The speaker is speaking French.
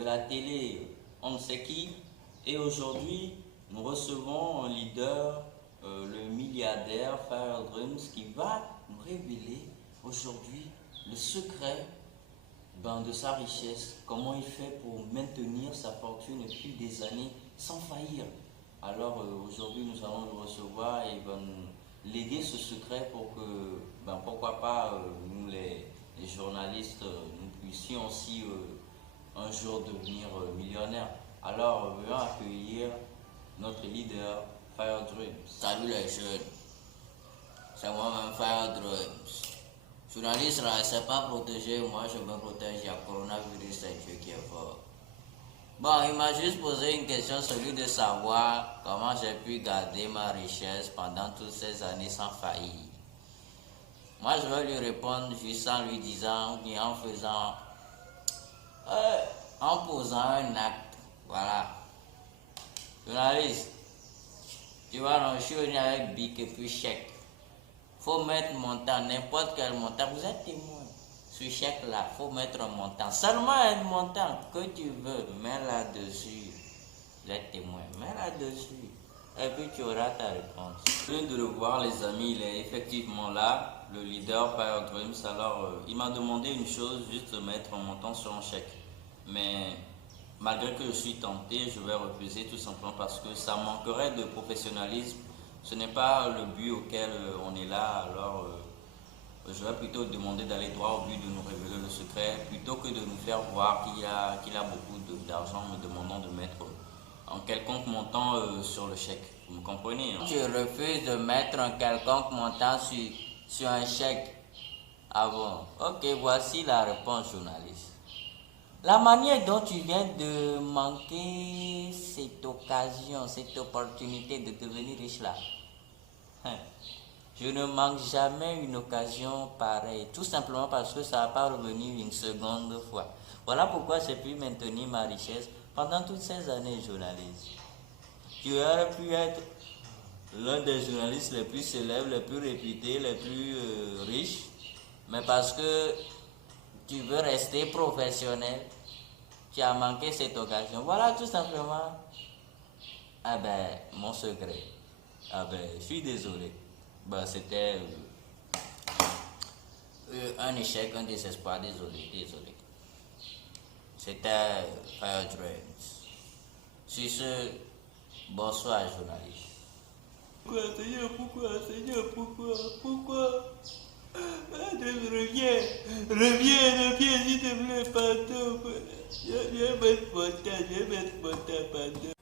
de la télé, on ne sait qui. Et aujourd'hui, nous recevons un leader, le milliardaire Fire Dreams, qui va nous révéler aujourd'hui le secret de sa richesse, comment il fait pour maintenir sa fortune depuis des années sans faillir. Alors aujourd'hui, nous allons le recevoir et il va nous léguer ce secret pour que, pourquoi pas, nous les journalistes, nous puissions aussi un jour devenir millionnaires. Alors, venons accueillir notre leader, Fire Dreams. Salut les jeunes, c'est moi-même Fire Dreams. Journaliste là, c'est pas protégé, moi je me protège, il y a coronavirus, c'est Dieu qui est fort. Bon, il m'a juste posé une question, celui de savoir comment j'ai pu garder ma richesse pendant toutes ces années sans faillir. Moi je vais lui répondre juste en lui disant, ou bien en faisant, en posant un acte, voilà. Journaliste, tu vois, non, je suis venu avec bic et puis chèque. Faut mettre montant, n'importe quel montant. Vous êtes témoin. Ce chèque-là, faut mettre un montant. Seulement un montant que tu veux, mets là-dessus. Vous êtes témoin, mets là-dessus. Et puis tu auras ta réponse. Je viens de le voir, les amis, il est effectivement là, le leader Fire Dreams. Alors, il m'a demandé une chose, juste de mettre un montant sur un chèque. Mais malgré que je suis tenté, je vais refuser tout simplement parce que ça manquerait de professionnalisme. Ce n'est pas le but auquel on est là, alors je vais plutôt demander d'aller droit au but de nous révéler le secret, plutôt que de nous faire voir qu'il a beaucoup d'argent, me demandant de mettre un quelconque montant sur le chèque. Vous me comprenez, hein? Tu refuses de mettre un quelconque montant sur un chèque. Ah bon? Ok, voici la réponse, journaliste. La manière dont tu viens de manquer cette occasion, cette opportunité de devenir riche là, je ne manque jamais une occasion pareille, tout simplement parce que ça n'a pas revenu une seconde fois. Voilà pourquoi j'ai pu maintenir ma richesse pendant toutes ces années, journaliste. Tu aurais pu être l'un des journalistes les plus célèbres, les plus réputés, les plus riches, mais parce que tu veux rester professionnel, tu as manqué cette occasion. Voilà tout simplement mon secret. Je suis désolé. C'était un échec, un désespoir, désolé. C'était Fire Dreams. Sur ce, bonsoir journaliste. Pourquoi? Reviens, s'il te plaît, pardon. Je vais mettre mon temps, pardon.